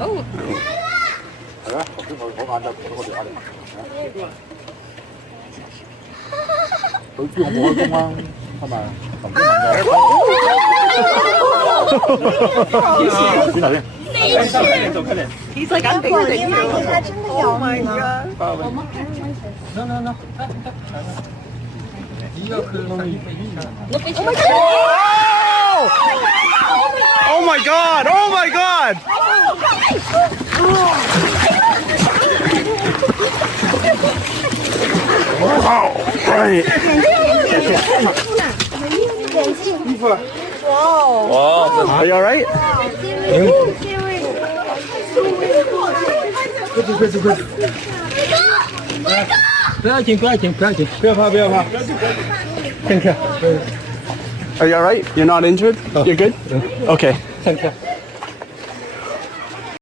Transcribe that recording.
Oh. 係啊，頭先我眼就睇到我哋壓力。佢知我冇開工啦，係咪？頭先問我。邊頭先He's like, I'm bigger than you. 他真的咬你吗？ ？No no no。 Oh my god! Oh my god! Wow! Right. Wow. Are you alright? 不要紧，不要紧，不要紧，不要怕，不要怕。看看。 Are you alright? You're not injured? You're good? Okay. 看看。